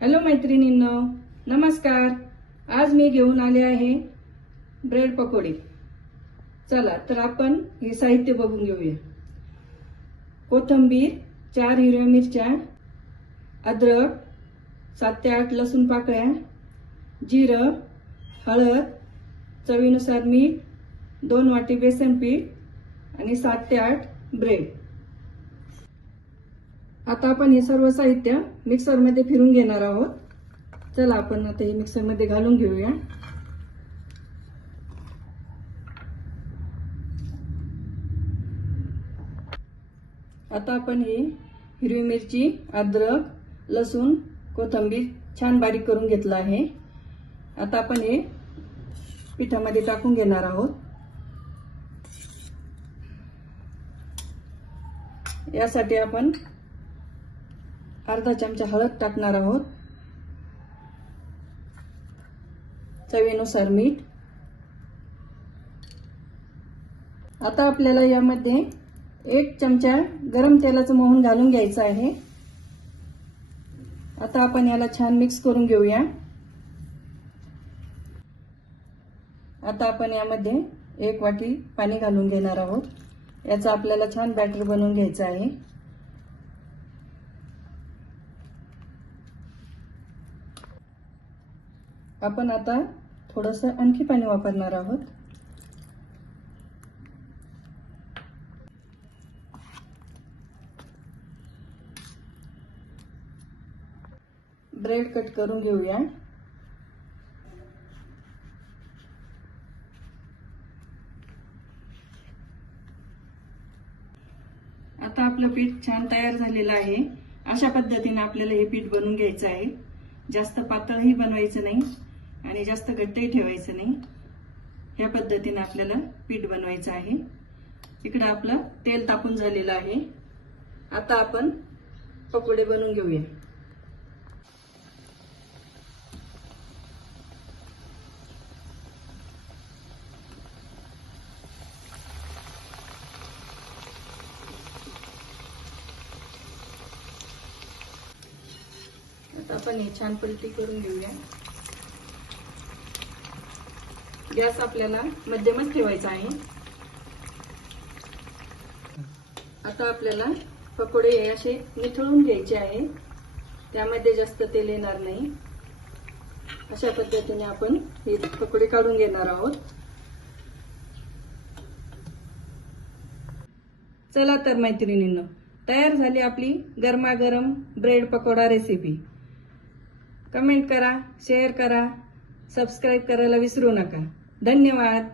Hello मैत्रिणींनो, नमस्कार। आज मी घेऊन आले आहे ब्रेड पकोडे। चला तर आपण हे साहित्य बघून घेऊया। कोथिंबीर, 4 हिरव्या मिरच्या, अद्रक, 7 ते 8 लसूण पाकळ्या, जिरं, हळद, चवीनुसार मीठ, 2 वाटी बेसन पीठ आणि 7 ते 8 ब्रेड। आता आपण हे सर्व साहित्य मिक्सर मध्ये फिरून घेणार आहोत। चला आपण आता हे मिक्सर मध्ये घालून घेऊया। आता आपण हे हिरवी मिरची, अद्रक, लसूण, कोथिंबीर छान बारीक करून घेतला आहे। आता आपण हे पिठामध्ये टाकून घेणार आहोत। यासाठी आपण अर्धा चमचा हळद टाकणार आहोत, चवीनुसार मीठ। आता आपल्याला यामध्ये 1 चमचा गरम तेलाचं मोहन घालून घ्यायचं आहे। आता आपण याला छान मिक्स करून घेऊया। आता आपण यामध्ये 1 वाटी पाणी घालून घेणार आहोत। याचा आपल्याला छान बॅटर बनवून घ्यायचं आहे। आपण आता थोडंसं आणखी पाणी वापरणार आहोत। ब्रेड कट करून घेऊया। आता आपलं पीठ छान तयार झालेलं आहे। अशा पद्धतीने आपल्याला हे पीठ बनवून घ्यायचं आहे। जास्त पातळही बनवायचं नाही आणि जास्त घट्टही ठेवायचं नाही। या पद्धतीने आपल्याला पीठ बनवायचं आहे। इकडे आपलं तेल तापून झालेलं आहे। आता आपण पकोडे बनवून घेऊया। आता आपण हे छान पलटी करून घेऊया। गॅस आपल्याला मध्यमच ठेवायचा आहे। आता आपल्याला पकोडे हे असे निथळून घ्यायचे आहे। त्यामध्ये जास्त तेल येणार नाही। अशा पद्धतीने आपण हे पकोडे काढून घेणार आहोत। चला तर मैत्रिणींनो, तयार झाली आपली गरमागरम ब्रेड पकोडा रेसिपी। कमेंट करा, शेअर करा, सबस्क्राइब करायला विसरू नका। धन्यवाद।